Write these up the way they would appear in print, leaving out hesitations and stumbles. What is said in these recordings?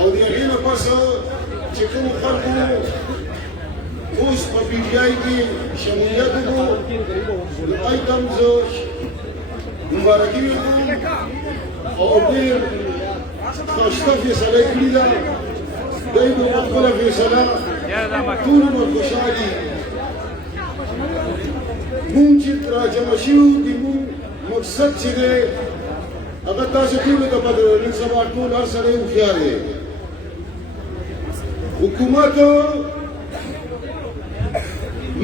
او د هغې نه پس چې کومو خلکو اوس په پي ټي آی کې شمولیت وکړو نو هغوی ته هم زه مبارکي ورکوم او ډېر ښایسته فیصله یې کړې ده دوی به په خپله فیصله ټول عمر خوشحالي مونږ چې راجمع شوي د مونږ مقصد چې دی هغه تاسو ټولو ته پته ده نن سبا ټول هر سړی هوښیار دی حکومت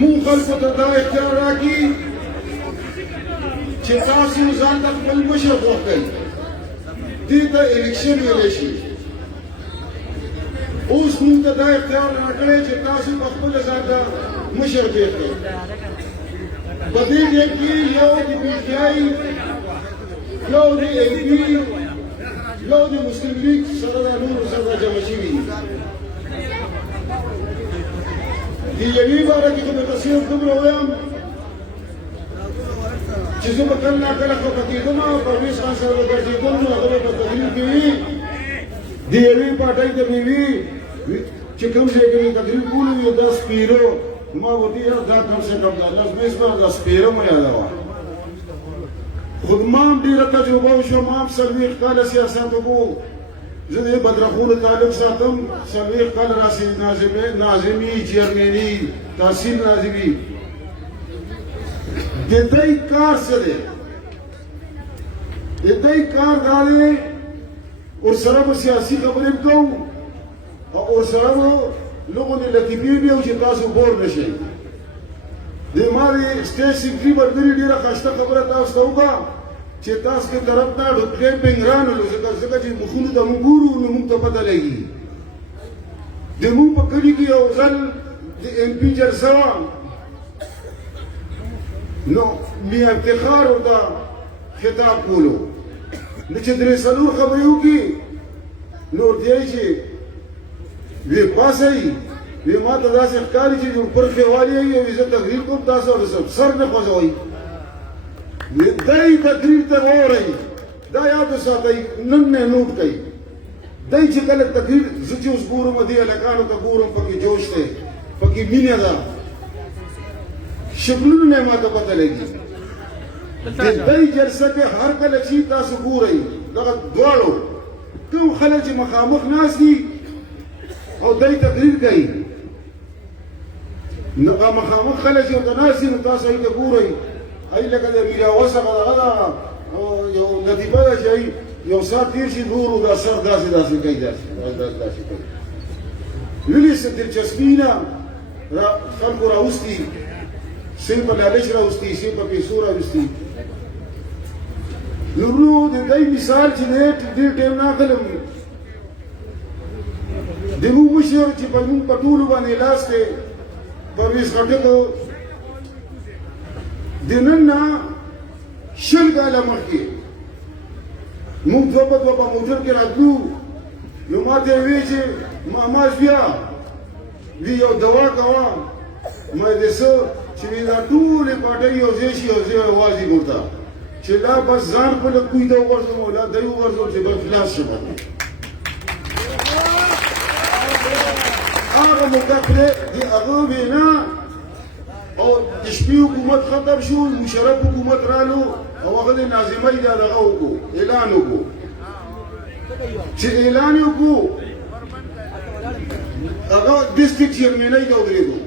مونږ خلکو ته دا اختیار راکړي چې تاسو ځان ته خپل مشر غوښ کړئ دې ته الیکشن ویلی شي اوس مونږ ته دا اختیار راکړی چې تاسو په خپله ځان ته مشر پېښ کړئ په دې ځای کې یو د پي ټي آی یو د ایم پي یو د مسلم لیگ سره د نورو سره راجمع شوي دي د یوې باره کې خو مې تصویر دومره وایم چې زه به کله ناکله خفه کېدم او پرویز خان سره به ګرځېدم نو هغه به په تقریر کې وي د یوې پارټۍ ته مې وي چې کوم ځای کې مې تقریر کولی وي دا سپیرو ما ورته یاد دا کم سے کم دا لږ مې سره دا سپیرو مې یادوه خود ما هم ډېره تجربه وشوه ما هم څلوېښت کاله سیاست وکړو زه د بدرخونو تعلق ساتم څلوېښت کاله راسې ناظمي چیرمني تحصیل ناظمي د دوی کار څه دی د دوی کار دا دی ورسره به سیاسي خبرې هم کوو او ورسره به لغونې لطیفې بیا چې تاسو بور نه شئ د ما د سټیج سیکرټري ملګري ډېره ښایسته خبره تاسو ته وکړه چې تاسو کې طرف ته کیمپینګ رانلو ځکه چې مخونو ته موږ ګورو نو موږ ته پته لګي د موږ په کلي کې یو ځل د ایم پي جلسه وه نو میا افتخار ورته خطاب کولو نو چې درې څلور خبرې وکړي نو ورته یې چې وی پاسئ وی ما ته داسې ښکاري چې پر خیوالي یې وي زه تقریر کوم تاسو سر نه خوځوئ دی تقریر ته واورئ دا یاد وساتئ نن مې نوټ کړئ دی چې کله تقریر زه چې اوس ګورم دې هلکانو ته ګورم پکې جوش دی پکې مینه ده شکلونو نه ماته پته لګي د دی جلسه کې هر کله چې تاسو ګورئ دغه دواړو کوم خلک چې مخامخ ناست دي او دی تقریر کوي نو هغه مخامخ خلک چې ورته ناست دي نو تاسو هغې ته ګورئ هغې لکه د میر اول څخه دغه ده یو لطیفه ده چې یو ساعت تېر شي نورو دا سر داسې داسې کوي داسې کوي ولې څه دلچسپي نه خلکو راوستي سیل په لالچ راوستي سیل په پیسو راوستي نو د دی مثال چې دی ډېر ټایم نه اخلم د موږ مشر چې په موږ په ټولو باندې لاس دی پرویز خټک د نن نه شل کاله مخکې موږ دوه په موټر کې راتلو نو ما ته یې ویل چې ماما بیا وی یو دوا کوه ما دې څه چې دا ټولې پارټۍ یو ځای شي یو ځای یوازې موږ ته چې لا بس ځان په لږ کوی ته وغورځوم او لا دی وغورځوم چې بل خلاص شم هغه موقع پرې د هغه وینا او د شپې حکومت ختم شو مشرف حکومت رالو او هغه د ناظمۍ دا دغه وکړو اعلان وکړو چې اعلان یې وکړو هغه ډسټرکټ چیرمنۍ ته ودرېدو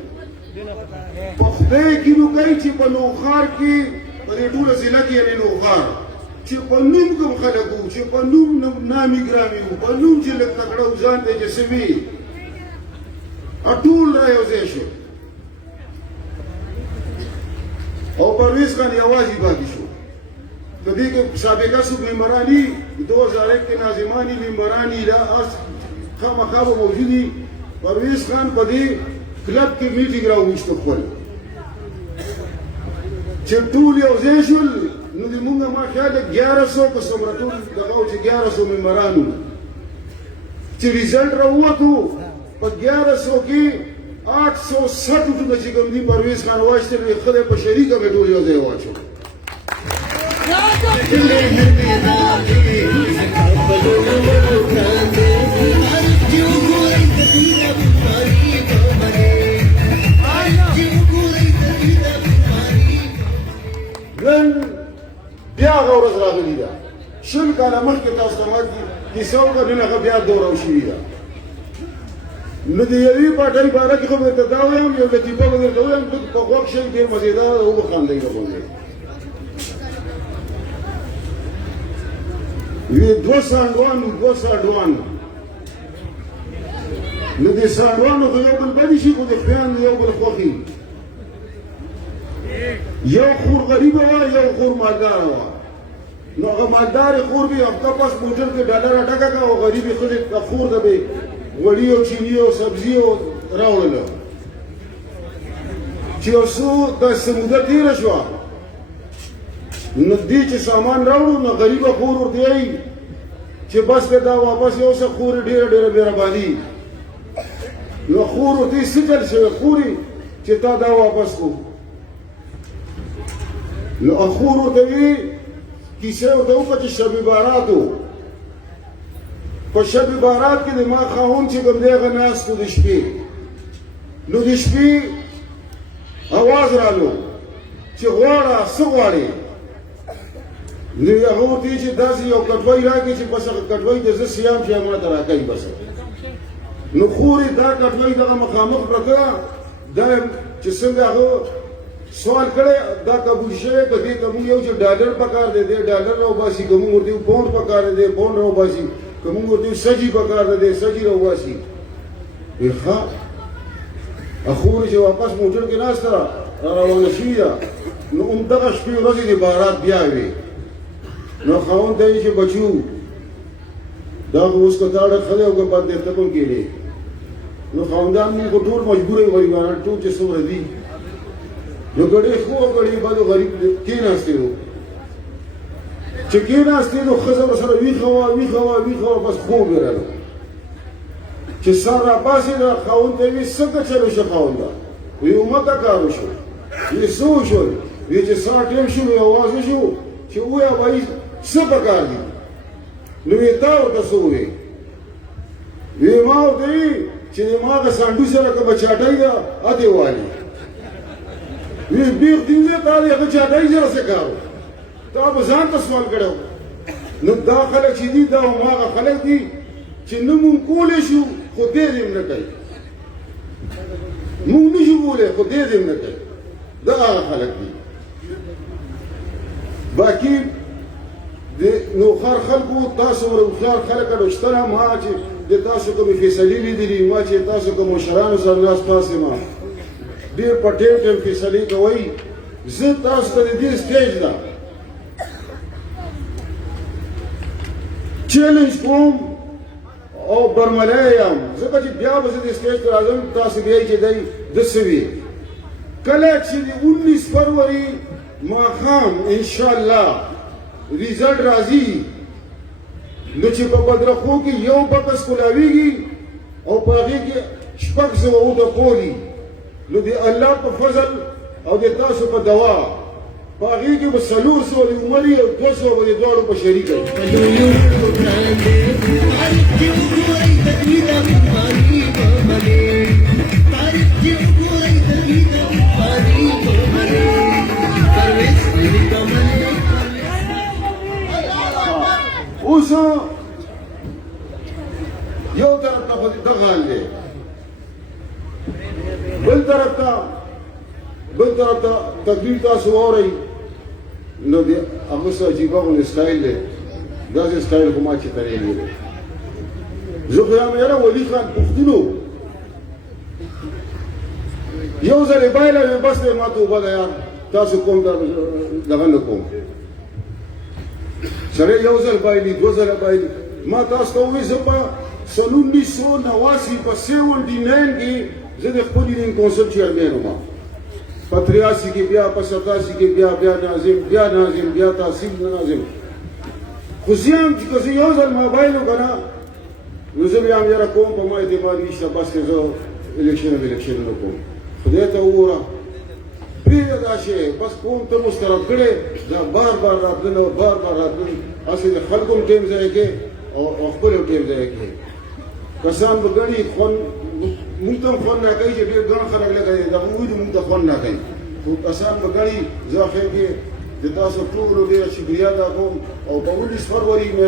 په خدای کې نو کوي چې په نوښار کې په دې ټوله ضلع کې یعنې نوښار چې په نوم کوم خلک وو چې په نوم نامي ګرامي وو په نوم چې لږ تکړه و ځان ته چې څه وي ټول را یو ځای شو او پرویز خان یوازې پاتې شو په دې کې سابقه صوبممبران دي 2001 کې ناظماني ممبران لا خامخا به موجود دي پرویز خان په دې کلب کې میټینګ راوویسته خپل چې ټول یو ځای شول نو د مونږ ما خیال 1100 که څومره ټول دغه و چې 1100 ممبران وو چې ریزلټ راووتو په 1100 کې 860 ټول چې کوم دي پرویز خان واشته نو خدای په شریکه به ټول یو ځای واچو کاله مخکې تاسو ته ما کیسه وکړه نن هغه بیا دوره شوې ده نو د یوې پاټۍ باره کې خو به درته دا وایم یو لطیفه به درته وایم په غوږ شئ ډېر مزېدار ده وبخاندئ غوندې وی 200 نو د ساډوانو خو یو بل بدي شي خو د خویندو یو بل خوښي یو خور غریبه وه یو خور مالداره وه نو هغه مالدارې خور به هفته پس موټر کې ډالره ډکه کړه او غریبې ښځې خور ته به غوړي او چیني او سبزي او راوړله چې یو څو داسې موده تېره شوه نو دې چې سامان راوړو نو غریبه خور ورته وایي چې بس دی دا واپس یوسه خورې ډېره ډېره مهرباني نو خور ورته څه چل شوی خورې چې تا دا واپس کړو نو خور ورته وایي کیسه ورته وکړه چې شب بارات و په شب بارات کې د ما خاوند چې کوم دی هغه ناست و د شپې نو د شپې اواز رالو چې غواړه څه غواړې نو هغه ورته وایي چې داسې یو کټوۍ راکړي چې بس هغه کټوۍ ته زه سیام چې ما ته راکوي بس نو خورې دا کټوۍ دغه مخامخ پرته دا چې څنګه هغه سوال کړی دا قبول شوی که دې ته مونږ یو چې ډالر پکار دی دی ډالر راوباسي که مونږ ورته پونډ پکار دی پونډ راوباسي که مونږ ورته سجي پکار دی سجي راوباسي وایي ښه خورې چې واپس موټر کې ناسته را روانه شوي ده نو همدغه شپې ورځې د بارات بیا وې نو خاوند ته یې چې بچو دا خو اوس که تا ډک ښه دی او که بد دی ته به کېدې نو خاوندان مونږ خو ټول مجبور یو غریبانان ټول چې څومره دي یو ګړی ښه او ګړی بد او غریب کېناستې وو چې کېناستې نو ښځه ورسره ویښه وه بس خوب یې راغله چې سر راپاڅېده خاوند ته یې ویل څه چل وشه خاونده وایي امته کار وشو وایي څه وشول وایي چې سا ټیم شو وایي اواز وشو چې ووایه وایي څه پکار دي نو وایي تا ورته څه ووایې وایي ما ورته وایي چې د ما هغه سانډو سره که به چاټۍ ده ادې والي وی بیخ دیوی تا دی هغه چاټۍ سره څه کار و تا به ځان ته سوال کړی و نو دا خلک چې دي دا هماغه خلک دي چې نه مونږ کولی شو خو دې دې هم نه کوي مونږ نه شو کولی خو دې دې هم نه کوي دا هغه خلک دي باقي د نوښار خلکو تاسو هوښیار خلک اډوشتنه ما چې د تاسو کومې فیصلې لیدلي ما چې تاسو کوم مشرانو سره ناست پاس یم ډېر په ټیم فیصلې کوئ زه تاسو ته د دې سټیج نه چیلنج کوم او برملی یم ځکه چې بیا به زه د سټیج ته راځم تاسو بیا چې دی ده څه وي کله چې د 19 فروری ماښام انشاءالله ریزلټ راځي نو چې په بدرخو کې یو بکس کولاویږي او په هغې کې 600 پولي نو د الله په فضل او د تاسو په دوا په هغې کې به 400 د عمري او 200 به د دواړو په شریکه اوس یو طرف ته خو دغه حال دی بل طرف ته تقریر تاسو واورئ نو د هغه څه عجیبه غوندې سټایل دی داسې سټایل خو ما چې ترېږي دی زه خو یم یاره ولي خان پښتون و یو ځل یې بایله مې بس دی ما توبه ده یار تاسو کوم دغه نه کوم سړی یو ځل بایلي 2 ځله بایلي ما تاسو ته ووایي زه په 1989 په 79 کې زه د خپل دین کونسل چیرمین وم په 83 کې بیا په 87 کې بیا ناظم بیا تحصیل ناظم خو زه یم چې که زه یو ځل موبایل وکړه نو زه بیا هم یاره کوم په ما اعتماد نشته بس که زه الیکشنونه کوم خدای ته وګوره پرېږده دا شی بس کوم ته مسترب کړی دا بار راتلل هسې د خلکو هم ټیم ضایع کوې او خپل هم ټیم ضایع کوې کسان به ګڼي خوند مونږ ته هم خوند نه کوي چې ډېر ګڼ خلک لکه دغه ووایي مونږ ته خوند نه کوي خو کسان به ګڼي زه اخر کې د تاسو ټولو ډېره شکریه ادا کوم او په 19 فروری